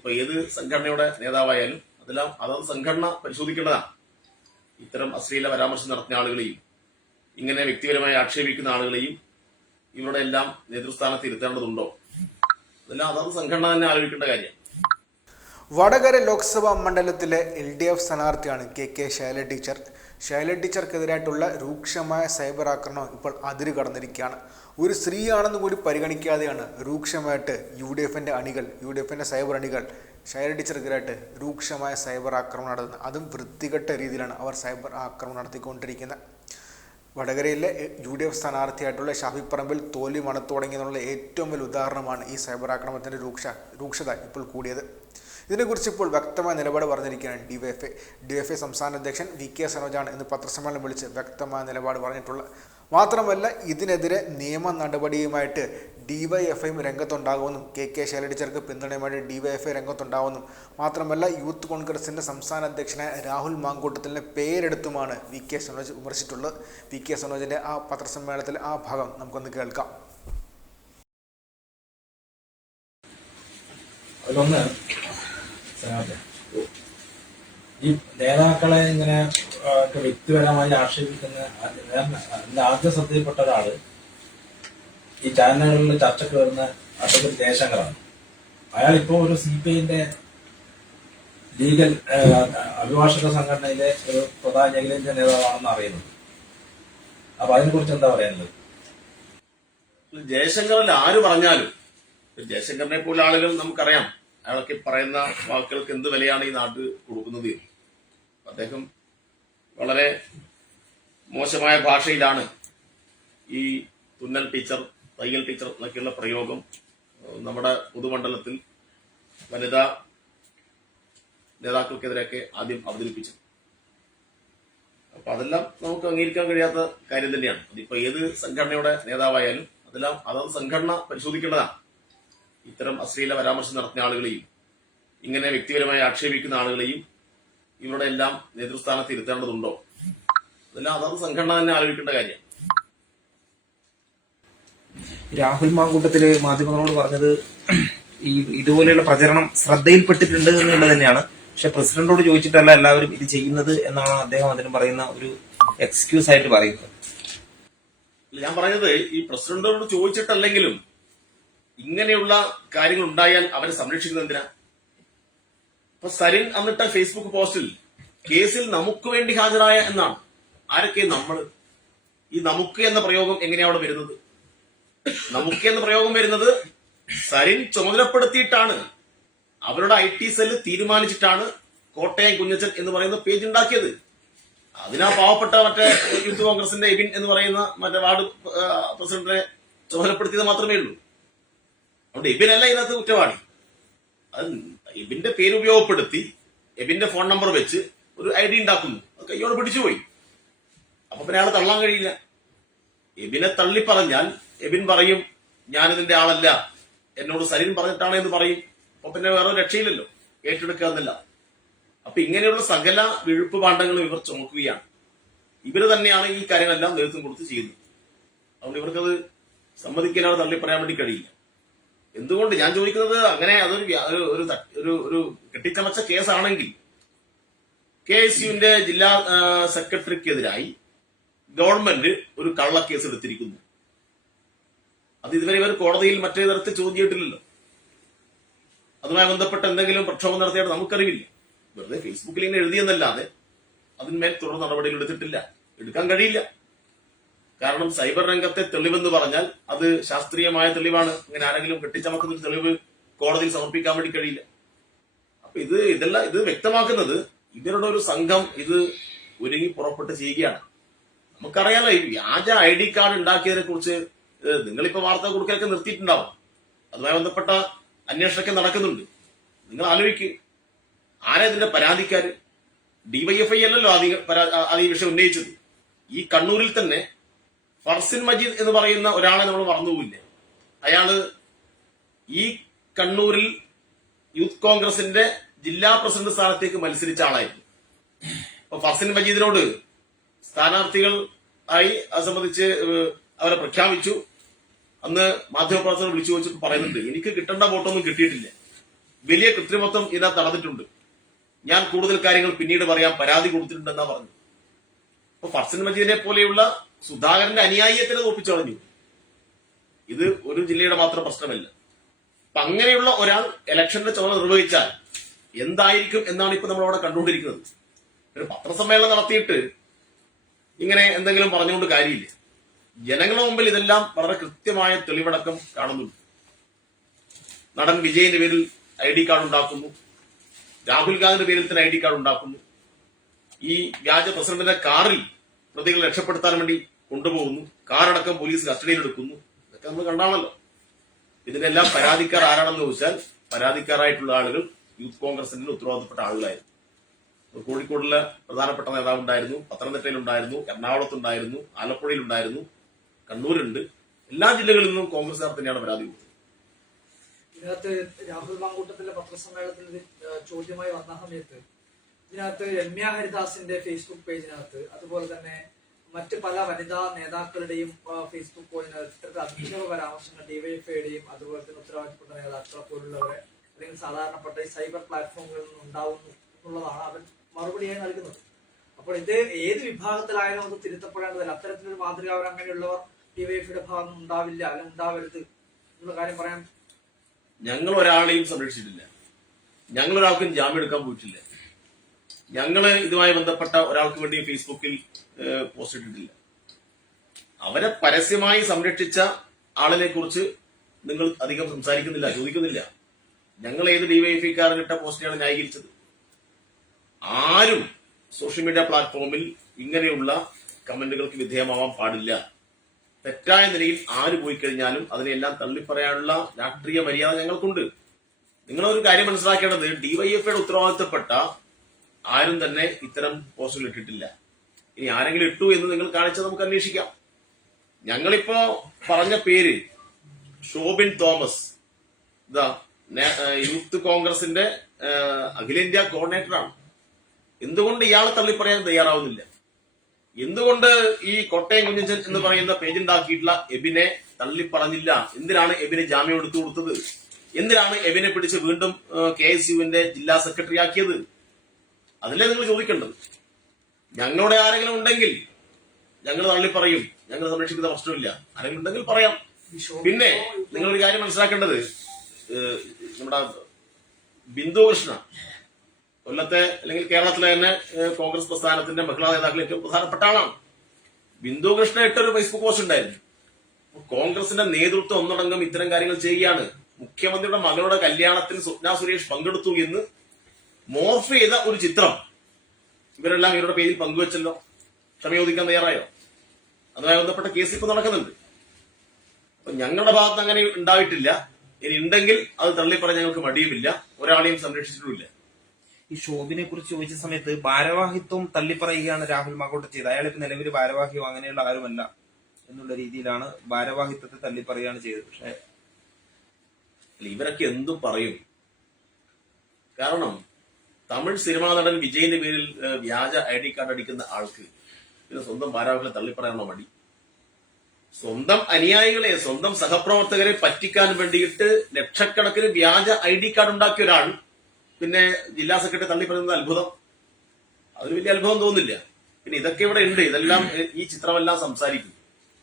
അതിപ്പോ ഏത് സംഘടനയുടെ നേതാവായാലും അതെല്ലാം അതത് സംഘടന പരിശോധിക്കേണ്ടതാണ്. ഇത്തരം അശ്ലീല പരാമർശം നടത്തുന്ന ആളുകളെയും ഇങ്ങനെ വ്യക്തിപരമായി ആക്ഷേപിക്കുന്ന ആളുകളെയും ഇവരുടെ എല്ലാം നേതൃസ്ഥാനത്ത് ഇരുത്തേണ്ടതുണ്ടോ? അതെല്ലാം അതത് സംഘടന തന്നെ ആലോചിക്കേണ്ട കാര്യം. വടകര ലോക്സഭാ മണ്ഡലത്തിലെ എൽ ഡി എഫ് സ്ഥാനാർത്ഥിയാണ് K K Shaila teacher. Shaila ടീച്ചർക്കെതിരായിട്ടുള്ള രൂക്ഷമായ സൈബർ ആക്രമണം ഇപ്പോൾ അതിര് കടന്നിരിക്കുകയാണ്. ഒരു സ്ത്രീയാണെന്ന് കൂടി പരിഗണിക്കാതെയാണ് രൂക്ഷമായിട്ട് യു ഡി എഫിന്റെ അണികൾ യു ഡി എഫിന്റെ സൈബർ അണികൾ ശൈല ടീച്ചർക്കെതിരായിട്ട് രൂക്ഷമായ സൈബർ ആക്രമണം നടത്തുന്നത്. അതും വൃത്തികെട്ട രീതിയിലാണ് അവർ സൈബർ ആക്രമണം നടത്തിക്കൊണ്ടിരിക്കുന്നത്. വടകരയിലെ യു ഡി എഫ് സ്ഥാനാർത്ഥിയായിട്ടുള്ള ഷാഫി പറമ്പിൽ തോൽവി മണത്തുടങ്ങിയെന്നുള്ള ഏറ്റവും വലിയ ഉദാഹരണമാണ് ഈ സൈബർ ആക്രമണത്തിന്റെ രൂക്ഷ രൂക്ഷത ഇപ്പോൾ കൂടിയത്. ഇതിനെക്കുറിച്ച് ഇപ്പോൾ വ്യക്തമായ നിലപാട് പറഞ്ഞിരിക്കുകയാണ് ഡിവൈഎഫ്ഐ ഡിവൈഎഫ്ഐ സംസ്ഥാന അധ്യക്ഷൻ വി കെ സനോജാണ് ഇന്ന് പത്രസമ്മേളനം വിളിച്ച് വ്യക്തമായ നിലപാട് പറഞ്ഞിട്ടുള്ളത് മാത്രമല്ല ഇതിനെതിരെ നിയമ നടപടിയുമായിട്ട് ഡിവൈഎഫ്ഐയും രംഗത്തുണ്ടാകുമെന്നും കെ കെ ശൈലടിച്ചർക്ക് പിന്തുണയുമായിട്ട് ഡിവൈഎഫ്ഐ രംഗത്തുണ്ടാകുമെന്നും മാത്രമല്ല യൂത്ത് കോൺഗ്രസിന്റെ സംസ്ഥാന അധ്യക്ഷനായ രാഹുൽ മാങ്കൂട്ടത്തിന്റെ പേരെടുത്തുമാണ് വി കെ സനോജ് വിമർശിച്ചിട്ടുള്ളത് വി കെ സനോജിന്റെ ആ പത്രസമ്മേളനത്തിൽ ആ ഭാഗം നമുക്കൊന്ന് കേൾക്കാം അതിലൊന്ന്. ഈ നേതാക്കളെ ഇങ്ങനെ വ്യക്തിപരമായി ആക്ഷേപിക്കുന്ന ആദ്യം ശ്രദ്ധയിൽപ്പെട്ട ഒരാൾ ഈ ചാനലുകളിൽ ചർച്ചയ്ക്ക് വരുന്ന അഡ്വക്കേറ്റ് ജയശങ്കറാണ്. അയാൾ ഇപ്പോൾ ഒരു സി പി ഐന്റെ ലീഗൽ അഭിഭാഷക സംഘടനയിലെ ഒരു പ്രധാന അഖിലേന്ത്യാ നേതാവാണെന്ന് അറിയുന്നത്. അപ്പൊ അതിനെക്കുറിച്ച് എന്താ പറയുന്നത് ജയശങ്കറിൽ ആര് പറഞ്ഞാലും ജയശങ്കറിനെ പോലെ ആളുകൾ നമുക്കറിയാം. അയാളൊക്കെ പറയുന്ന വാക്കുകൾക്ക് എന്ത് വിലയാണ് ഈ നാട്ട് കൊടുക്കുന്നത്. അദ്ദേഹം വളരെ മോശമായ ഭാഷയിലാണ് ഈ തുന്നൽ ടീച്ചർ തയ്യൽ ടീച്ചർ എന്നൊക്കെയുള്ള പ്രയോഗം നമ്മുടെ പൊതുമണ്ഡലത്തിൽ വനിതാ നേതാക്കൾക്കെതിരെയൊക്കെ ആദ്യം അവതരിപ്പിച്ചു അപ്പൊ അതെല്ലാം നമുക്ക് അംഗീകരിക്കാൻ കഴിയാത്ത കാര്യം തന്നെയാണ്. അതിപ്പോ ഏത് സംഘടനയുടെ നേതാവായാലും അതെല്ലാം അതത് സംഘടന പരിശോധിക്കേണ്ടതാണ്. ഇത്തരം അശ്ലീല പരാമർശം നടത്തുന്ന ആളുകളെയും ഇങ്ങനെ വ്യക്തിപരമായി ആക്ഷേപിക്കുന്ന ആളുകളെയും ഇവരുടെ എല്ലാം നേതൃസ്ഥാനത്ത് ഇരുത്തേണ്ടതുണ്ടോ? അതെല്ലാം അതാത് സംഘടന തന്നെ ആലോചിക്കേണ്ട കാര്യം. രാഹുൽ മാങ്കൂട്ടത്തിൽ മാധ്യമങ്ങളോട് പറഞ്ഞത് ഈ ഇതുപോലെയുള്ള പ്രചരണം ശ്രദ്ധയിൽപ്പെട്ടിട്ടുണ്ട് എന്നുള്ളത് തന്നെയാണ്. പക്ഷെ പ്രസിഡന്റോട് ചോദിച്ചിട്ടല്ല എല്ലാവരും ഇത് ചെയ്യുന്നത് എന്നാണ് അദ്ദേഹം അതിന് പറയുന്ന ഒരു എക്സ്ക്യൂസ് ആയിട്ട് പറയുന്നത്. ഞാൻ പറഞ്ഞത് ഈ പ്രസിഡന്റോട് ചോദിച്ചിട്ടല്ലെങ്കിലും ഇങ്ങനെയുള്ള കാര്യങ്ങൾ ഉണ്ടായാൽ അവരെ സംരക്ഷിക്കുന്നത് എന്തിനാ? ഇപ്പൊ സരിൻ അന്നിട്ട ഫേസ്ബുക്ക് പോസ്റ്റിൽ കേസിൽ നമുക്ക് വേണ്ടി ഹാജരായ എന്നാണ്. ആരൊക്കെ നമ്മൾ? ഈ നമുക്ക് എന്ന പ്രയോഗം എങ്ങനെയാ അവിടെ വരുന്നത്? നമുക്ക് എന്ന പ്രയോഗം വരുന്നത് സരിൻ ചുമതലപ്പെടുത്തിയിട്ടാണ്. അവരുടെ ഐ ടി സെല്ല് തീരുമാനിച്ചിട്ടാണ് കോട്ടയം കുഞ്ഞച്ചൻ എന്ന് പറയുന്ന പേജ് ഉണ്ടാക്കിയത്. അതിനാ പാവപ്പെട്ട മറ്റേ യൂത്ത് കോൺഗ്രസിന്റെ എബിൻ എന്ന് പറയുന്ന മറ്റേ വാർഡ് പ്രസിഡന്റിനെ ചുമതലപ്പെടുത്തിയത് മാത്രമേ ഉള്ളൂ. അതുകൊണ്ട് എബിനല്ല ഇതിനകത്ത് കുറ്റവാളി. അത് എബിന്റെ പേര് ഉപയോഗപ്പെടുത്തി എബിന്റെ ഫോൺ നമ്പർ വെച്ച് ഒരു ഐ ഡി ഉണ്ടാക്കുന്നു. അത് കയ്യോടെ പിടിച്ചുപോയി അപ്പൊ പിന്നെ അയാളെ തള്ളാൻ കഴിയില്ല. എബിനെ തള്ളി പറഞ്ഞാൽ എബിൻ പറയും ഞാനിതിന്റെ ആളല്ല. എന്നോട് സരിൻ പറഞ്ഞിട്ടാണ് എന്ന് പറയും. അപ്പൊ പിന്നെ വേറെ രക്ഷയില്ലല്ലോ. ഏറ്റെടുക്കുക എന്നല്ല അപ്പൊ ഇങ്ങനെയുള്ള സകല വിഴുപ്പ് പാണ്ഡങ്ങളും ഇവർ ചുമക്കുകയാണ്. ഇവർ തന്നെയാണ് ഈ കാര്യങ്ങളെല്ലാം നേതൃത്വം കൊടുത്ത് ചെയ്യുന്നത്. അതുകൊണ്ട് ഇവർക്കത് സമ്മതിക്കാനോ തള്ളി പറയാൻ വേണ്ടി കഴിയില്ല. എന്തുകൊണ്ട് ഞാൻ ചോദിക്കുന്നത് അങ്ങനെ അതൊരു ഒരു ഒരു ഒരു കെട്ടിച്ചമച്ച കേസാണെങ്കിൽ കെ എസ് യുവിന്റെ ജില്ലാ സെക്രട്ടറിക്കെതിരായി ഗവൺമെന്റ് ഒരു കള്ളക്കേസ് എടുത്തിരിക്കുന്നു. അത് ഇതുവരെ ഇവർ കോടതിയിൽ മറ്റേ തരത്തിൽ ചോദ്യം ചെയ്തിട്ടില്ലല്ലോ. അതുമായി ബന്ധപ്പെട്ട് എന്തെങ്കിലും പ്രക്ഷോഭം നടത്തിയായിട്ട് നമുക്കറിയില്ല. വെറുതെ ഫേസ്ബുക്കിൽ ഇങ്ങനെ എഴുതിയെന്നല്ലാതെ അതിന്മേൽ തുടർ നടപടികൾ എടുത്തിട്ടില്ല. എടുക്കാൻ കഴിയില്ല. കാരണം സൈബർ രംഗത്തെ തെളിവെന്ന് പറഞ്ഞാൽ അത് ശാസ്ത്രീയമായ തെളിവാണ്. അങ്ങനെ ആരെങ്കിലും കെട്ടിച്ചമക്കുന്ന ഒരു തെളിവ് കോടതിയിൽ സമർപ്പിക്കാൻ വേണ്ടി കഴിയില്ല. അപ്പൊ ഇത് ഇതെല്ലാം ഇത് വ്യക്തമാക്കുന്നത് ഇവരുടെ ഒരു സംഘം ഇത് ഒരുങ്ങി പുറപ്പെട്ട് ചെയ്യുകയാണ്. നമുക്കറിയാലോ ഈ വ്യാജ ഐ ഡി കാർഡ് ഉണ്ടാക്കിയതിനെ കുറിച്ച് നിങ്ങളിപ്പോ വാർത്ത കൊടുക്കലൊക്കെ നിർത്തിയിട്ടുണ്ടാവും. അതുമായി ബന്ധപ്പെട്ട അന്വേഷണമൊക്കെ നടക്കുന്നുണ്ട്. നിങ്ങൾ ആലോചിക്കുക ആരാ ഇതിന്റെ പരാതിക്കാര്? ഡിവൈഎഫ്ഐ അല്ലല്ലോ ആദ്യ ഈ വിഷയം ഉന്നയിച്ചത്. ഈ കണ്ണൂരിൽ തന്നെ ഫർസിൻ മജീദ് എന്ന് പറയുന്ന ഒരാളെ നമ്മൾ മറന്നുപോയില്ലേ അയാൾ ഈ കണ്ണൂരിൽ യൂത്ത് കോൺഗ്രസിന്റെ ജില്ലാ പ്രസിഡന്റ് സ്ഥാനത്തേക്ക് മത്സരിച്ച ആളായിരുന്നു. അപ്പൊ ഫർസിൻ മജീദിനോട് സ്ഥാനാർത്ഥികൾ ആയി അത് സംബന്ധിച്ച് അവരെ പ്രഖ്യാപിച്ചു. അന്ന് മാധ്യമപ്രവർത്തകർ വിളിച്ചു വെച്ചിട്ട് പറയുന്നുണ്ട് എനിക്ക് കിട്ടേണ്ട വോട്ടൊന്നും കിട്ടിയിട്ടില്ല. വലിയ കൃത്രിമത്വം ഇതാ നടന്നിട്ടുണ്ട്. ഞാൻ കൂടുതൽ കാര്യങ്ങൾ പിന്നീട് പറയാം പരാതി കൊടുത്തിട്ടുണ്ടെന്നാ പറഞ്ഞു അപ്പൊ ഫർസൻ മജീദിനെ പോലെയുള്ള സുധാകരന്റെ അനുയായിയെ തന്നെ തോപ്പിച്ചു കളഞ്ഞു. ഇത് ഒരു ജില്ലയുടെ മാത്രം പ്രശ്നമല്ല. അപ്പൊ അങ്ങനെയുള്ള ഒരാൾ ഇലക്ഷന്റെ ചുമതല നിർവഹിച്ചാൽ എന്തായിരിക്കും എന്നാണ് ഇപ്പൊ നമ്മൾ അവിടെ കണ്ടുകൊണ്ടിരിക്കുന്നത്. ഒരു പത്രസമ്മേളനം നടത്തിയിട്ട് ഇങ്ങനെ എന്തെങ്കിലും പറഞ്ഞുകൊണ്ട് കാര്യമില്ല. ജനങ്ങളുടെ മുമ്പിൽ ഇതെല്ലാം വളരെ കൃത്യമായ തെളിവടക്കം കാണുന്നുണ്ട്. നടൻ വിജയന്റെ പേരിൽ ഐ ഡി കാർഡ് ഉണ്ടാക്കുന്നു. രാഹുൽ ഗാന്ധിയുടെ പേരിൽ തന്നെ ഐ ഡി കാർഡ് ഉണ്ടാക്കുന്നു. ഈ വ്യാജ പ്രസിഡന്റിന്റെ കാറിൽ പ്രതികളെ രക്ഷപ്പെടുത്താൻ വേണ്ടി കൊണ്ടുപോകുന്നു. കാറടക്കം പോലീസ് കസ്റ്റഡിയിലെടുക്കുന്നു. ഇതൊക്കെ നമ്മൾ കണ്ടാണല്ലോ. ഇതിനെല്ലാം പരാതിക്കാർ ആരാണെന്ന് ചോദിച്ചാൽ പരാതിക്കാരായിട്ടുള്ള ആളുകൾ യൂത്ത് കോൺഗ്രസിന്റെ ഉത്തരവാദിത്തപ്പെട്ട ആളുകളായിരുന്നു. കോഴിക്കോടിലെ പ്രധാനപ്പെട്ട നേതാവ് ഉണ്ടായിരുന്നു പത്തനംതിട്ടയിലുണ്ടായിരുന്നു എറണാകുളത്തുണ്ടായിരുന്നു ആലപ്പുഴയിലുണ്ടായിരുന്നു കണ്ണൂരുണ്ട്. എല്ലാ ജില്ലകളിൽ നിന്നും കോൺഗ്രസ്സുകാർ തന്നെയാണ് പരാതി കൊടുത്തത്. രാഹുൽ മാങ്കൂട്ടത്തിന്റെ പത്രസമ്മേളനത്തിൽ ചോദ്യമായി വന്ന സമയത്ത് ഇതിനകത്ത് രമ്യ ഹരിദാസിന്റെ ഫേസ്ബുക്ക് പേജിനകത്ത് അതുപോലെ തന്നെ മറ്റ് പല വനിതാ നേതാക്കളുടെയും ഫേസ്ബുക്ക് പോലിനകത്ത് ഇത്തരത്തിൽ അധിക്ഷേപ പരാമർശങ്ങൾ ഡിവൈഎഫ്ഐയുടെയും അതുപോലെ തന്നെ ഉത്തരവാദിത്തപ്പെട്ട നേതാക്കളെ പോലുള്ളവരെ അല്ലെങ്കിൽ സാധാരണപ്പെട്ട സൈബർ പ്ലാറ്റ്ഫോമുകളിൽ നിന്ന് ഉണ്ടാവുന്നു എന്നുള്ളതാണ് അവൻ മറുപടിയായി നൽകുന്നത്. അപ്പോൾ ഇത് ഏത് വിഭാഗത്തിലായാലും അത് തിരുത്തപ്പെടേണ്ടതല്ല അത്തരത്തിലൊരു മാതൃക അവർ അങ്ങനെയുള്ളവർ ഡിവൈഎഫ്ഐയുടെ ഭാഗം ഉണ്ടാവില്ല അല്ലെങ്കിൽ ഉണ്ടാവരുത് എന്നുള്ള കാര്യം പറയാൻ ഞങ്ങൾ ഒരാളെയും സംരക്ഷിച്ചിട്ടില്ല. ഞങ്ങൾ ഒരാൾക്കും ജാമ്യം എടുക്കാൻ പോയിട്ടില്ല. ഞങ്ങൾ ഇതുമായി ബന്ധപ്പെട്ട ഒരാൾക്ക് വേണ്ടി ഫേസ്ബുക്കിൽ പോസ്റ്റ് ഇട്ടിട്ടില്ല. അവരെ പരസ്യമായി സംരക്ഷിച്ച ആളിനെ കുറിച്ച് നിങ്ങൾ അധികം സംസാരിക്കുന്നില്ല ചോദിക്കുന്നില്ല. ഞങ്ങൾ ഏത് ഡിവൈഎഫ്ഐക്കാരനിട്ട പോസ്റ്റിനാണ് ന്യായീകരിച്ചത്? ആരും സോഷ്യൽ മീഡിയ പ്ലാറ്റ്ഫോമിൽ ഇങ്ങനെയുള്ള കമന്റുകൾക്ക് വിധേയമാവാൻ പാടില്ല. തെറ്റായ നിലയിൽ ആര് പോയി കഴിഞ്ഞാലും അതിനെല്ലാം തള്ളിപ്പറയാനുള്ള രാഷ്ട്രീയ മര്യാദ ഞങ്ങൾക്കുണ്ട്. നിങ്ങളൊരു കാര്യം മനസ്സിലാക്കേണ്ടത് ഡിവൈഎഫ്ഐയുടെ ഉത്തരവാദിത്തപ്പെട്ട ആരും തന്നെ ഇത്തരം പോസ്റ്റുകൾ ഇട്ടിട്ടില്ല. ഇനി ആരെങ്കിലും ഇട്ടു എന്ന് നിങ്ങൾ കാണിച്ചാൽ നമുക്ക് അന്വേഷിക്കാം. ഞങ്ങളിപ്പോ പറഞ്ഞ പേര് ഷോബിൻ തോമസ്. ഇതാ യൂത്ത് കോൺഗ്രസിന്റെ അഖിലേന്ത്യാ കോർഡിനേറ്ററാണ്. എന്തുകൊണ്ട് ഇയാളെ തള്ളിപ്പറയാൻ തയ്യാറാവുന്നില്ല? എന്തുകൊണ്ട് ഈ കോട്ടയം കുഞ്ഞൻ എന്ന് പറയുന്ന പേജുണ്ടാക്കിയിട്ടുള്ള എബിനെ തള്ളിപ്പറഞ്ഞില്ല? എന്തിനാണ് എബിനെ ജാമ്യം എടുത്തു കൊടുത്തത്? എന്തിനാണ് എബിനെ പിടിച്ച് വീണ്ടും കെ എസ് യുവിന്റെ ജില്ലാ സെക്രട്ടറി ആക്കിയത്? അതിലേ നിങ്ങൾ ചോദിക്കേണ്ടത്. ഞങ്ങളുടെ ആരെങ്കിലും ഉണ്ടെങ്കിൽ ഞങ്ങൾ തള്ളി പറയും. ഞങ്ങൾ സംരക്ഷിക്കുന്ന പ്രശ്നമില്ല. ആരെങ്കിലും ഉണ്ടെങ്കിൽ പറയാം. പിന്നെ നിങ്ങളൊരു കാര്യം മനസ്സിലാക്കേണ്ടത് നമ്മുടെ ബിന്ദു കൃഷ്ണ കൊല്ലത്തെ അല്ലെങ്കിൽ കേരളത്തിലെ തന്നെ കോൺഗ്രസ് പ്രസ്ഥാനത്തിന്റെ മഹിളാ നേതാക്കളിൽ ഏറ്റവും പ്രധാനപ്പെട്ട ആളാണ്. ബിന്ദു കൃഷ്ണ ഇട്ടൊരു ഫേസ്ബുക്ക് പോസ്റ്റ് ഉണ്ടായിരുന്നു. കോൺഗ്രസിന്റെ നേതൃത്വം ഒന്നടങ്കം ഇത്തരം കാര്യങ്ങൾ ചെയ്യുകയാണ് മുഖ്യമന്ത്രിയുടെ മകളുടെ കല്യാണത്തിൽ സ്വപ്ന സുരേഷ് പങ്കെടുത്തു എന്ന് മോർഫ് ചെയ്ത ഒരു ചിത്രം. ഇവരെല്ലാം ഇവരുടെ പേരിൽ പങ്കുവച്ചല്ലോ. ക്ഷമ ചോദിക്കാൻ തയ്യാറായോ? അതുമായി ബന്ധപ്പെട്ട കേസ് ഇപ്പൊ നടക്കുന്നുണ്ട്. അപ്പൊ ഞങ്ങളുടെ ഭാഗത്ത് അങ്ങനെ ഉണ്ടായിട്ടില്ല. ഇനി ഉണ്ടെങ്കിൽ അത് തള്ളിപ്പറ ഞങ്ങൾക്ക് മടിയുമില്ല. ഒരാളെയും സംരക്ഷിച്ചിട്ടുമില്ല. ഈ ഷോബിനെ കുറിച്ച് ചോദിച്ച സമയത്ത് ഭാരവാഹിത്വം തള്ളിപ്പറയുകയാണ് രാഹുൽ മാക്കോട്ട് ചെയ്ത് അയാൾ ഇപ്പൊ നിലവിൽ ഭാരവാഹിയോ അങ്ങനെയുള്ള ആരുമല്ല എന്നുള്ള രീതിയിലാണ് ഭാരവാഹിത്വത്തെ തള്ളിപ്പറയുകയാണ് ചെയ്തത്. പക്ഷെ ഇവരൊക്കെ എന്തും പറയും? കാരണം തമിഴ് സിനിമാ നടൻ വിജയിന്റെ പേരിൽ വ്യാജ ഐ ഡി കാർഡ് അടിക്കുന്ന ആൾക്ക് പിന്നെ സ്വന്തം ഭാരവാഹികളെ തള്ളിപ്പറയാനുള്ള മടി. സ്വന്തം അനുയായികളെ സ്വന്തം സഹപ്രവർത്തകരെ പറ്റിക്കാൻ വേണ്ടിയിട്ട് ലക്ഷക്കണക്കിന് വ്യാജ ഐ ഡി കാർഡ് ഉണ്ടാക്കിയ ഒരാൾ പിന്നെ ജില്ലാ സെക്രട്ടറി തള്ളിപ്പറയുന്നത് അത്ഭുതം. അതൊരു വലിയ അത്ഭുതം തോന്നുന്നില്ല. പിന്നെ ഇതൊക്കെ ഇവിടെ ഉണ്ട്. ഇതെല്ലാം ഈ ചിത്രമെല്ലാം സംസാരിക്കും.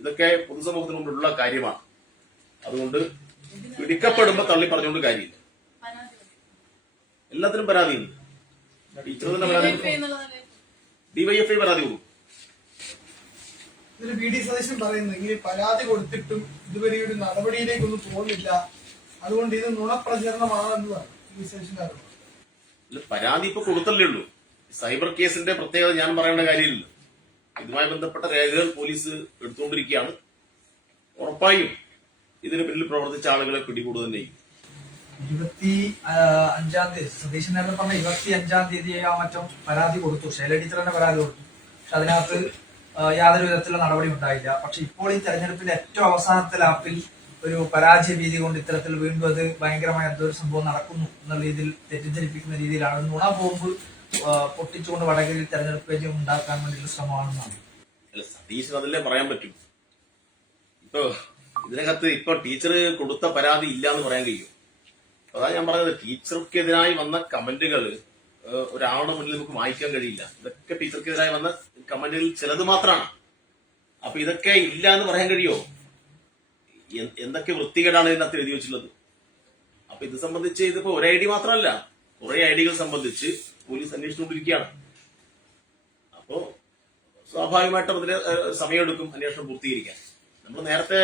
ഇതൊക്കെ പൊതുസമൂഹത്തിന് മുമ്പിലുള്ള കാര്യമാണ്. അതുകൊണ്ട് പിടിക്കപ്പെടുമ്പോ തള്ളി പറഞ്ഞുകൊണ്ട് കാര്യമില്ല എല്ലാത്തിനും പരാതിയുണ്ട്. ടീച്ചർ ഡിവൈഎഫ്ഐ പരാതി കൊടുക്കും. ഇതിൽ ബി ഡി സതീശൻ പറയുന്നു ഇങ്ങനെ പരാതി കൊടുത്തിട്ടും ഇതുവരെ ഒരു നടപടിയിലേക്കൊന്നും പോകുന്നില്ല. അതുകൊണ്ട് ഇത് നുണപ്രചരണമാണെന്നതാണ് ഡി സതീശന്റെ ആരോപണം പരാതി ഇപ്പൊ കൊടുത്തല്ലേ ഉള്ളൂ. സൈബർ കേസിന്റെ പ്രത്യേകത ഞാൻ പറയേണ്ട കാര്യമില്ല ഇതുമായി ബന്ധപ്പെട്ട രേഖകൾ പോലീസ് എടുത്തുകൊണ്ടിരിക്കുകയാണ്. ഉറപ്പായും ഇതിന് പിന്നിൽ പ്രവർത്തിച്ച ആളുകളെ പിടികൂടുക തന്നെ ഇരുപത്തി അഞ്ചാം തീയതി സതീശൻ നേരത്തെ പറഞ്ഞ ഇരുപത്തി അഞ്ചാം തീയതി ആ മറ്റും പരാതി കൊടുത്തു. ശൈല ടീച്ചർ തന്നെ പരാതി കൊടുത്തു. പക്ഷെ അതിനകത്ത് യാതൊരു വിധത്തിലുള്ള നടപടി ഉണ്ടായില്ല. പക്ഷെ ഇപ്പോൾ ഈ തെരഞ്ഞെടുപ്പിന്റെ ഏറ്റവും അവസാനത്തെ ലാപ്പിൽ ഒരു പരാജയ ഭീതി കൊണ്ട് ഇത്തരത്തിൽ വീണ്ടും അത് ഭയങ്കരമായ എന്തൊരു സംഭവം നടക്കുന്നു എന്നുള്ള രീതിയിൽ തെറ്റിദ്ധരിപ്പിക്കുന്ന രീതിയിലാണ്. നുണ ബോംബ് പൊട്ടിച്ചുകൊണ്ട് വടകരയിൽ തെരഞ്ഞെടുപ്പ് വിജയം ഉണ്ടാക്കാൻ വേണ്ടിയുള്ള ശ്രമമാണെന്നാണ്. സതീശൻ അതല്ലേ പറയാൻ പറ്റും? ഇപ്പൊ ഇതിനകത്ത് ഇപ്പൊ ടീച്ചർ കൊടുത്ത പരാതി ഇല്ല എന്ന് പറയാൻ കഴിയും. അതാ ഞാൻ പറഞ്ഞത് ടീച്ചർക്കെതിരായി വന്ന കമന്റുകൾ ഒരാളുടെ മുന്നിൽ നമുക്ക് വായിക്കാൻ കഴിയില്ല. ഇതൊക്കെ ടീച്ചർക്കെതിരായി വന്ന കമന്റുകൾ ചിലത് മാത്രമാണ് അപ്പൊ ഇതൊക്കെ ഇല്ല എന്ന് പറയാൻ കഴിയോ? എന്തൊക്കെ വൃത്തികേടാണ് ഇതിനകത്ത് എഴുതി വെച്ചിട്ടുള്ളത്? അപ്പൊ ഇത് സംബന്ധിച്ച് ഇതിപ്പോ ഒരു ഐ ഡി മാത്രമല്ല കുറെ ഐ ഡികൾ സംബന്ധിച്ച് പോലീസ് അന്വേഷിച്ചുകൊണ്ടിരിക്കുകയാണ്. അപ്പോ സ്വാഭാവികമായിട്ടും അതിന് സമയമെടുക്കും അന്വേഷണം പൂർത്തീകരിക്കാൻ. നമ്മൾ നേരത്തെ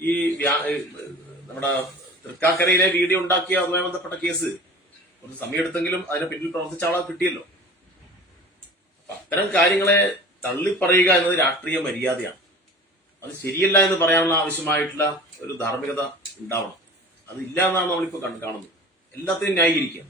ഈ നമ്മുടെ തൃക്കാക്കരയിലെ വീഡിയോ ഉണ്ടാക്കിയ അതുമായി ബന്ധപ്പെട്ട കേസ്. കുറച്ച് സമയമെടുത്തെങ്കിലും അതിനെ പിന്നിൽ പ്രവർത്തിച്ച ആളാ കിട്ടിയല്ലോ. അത്തരം കാര്യങ്ങളെ തള്ളിപ്പറയുക എന്നത് രാഷ്ട്രീയ മര്യാദയാണ്. അത് ശരിയല്ല എന്ന് പറയാനുള്ള ആവശ്യമായിട്ടുള്ള ഒരു ധാർമ്മികത ഉണ്ടാവണം. അതില്ല എന്നാണ് നമ്മളിപ്പോ കാണുന്നത്. എല്ലാത്തിനും ന്യായീകരിക്കുക.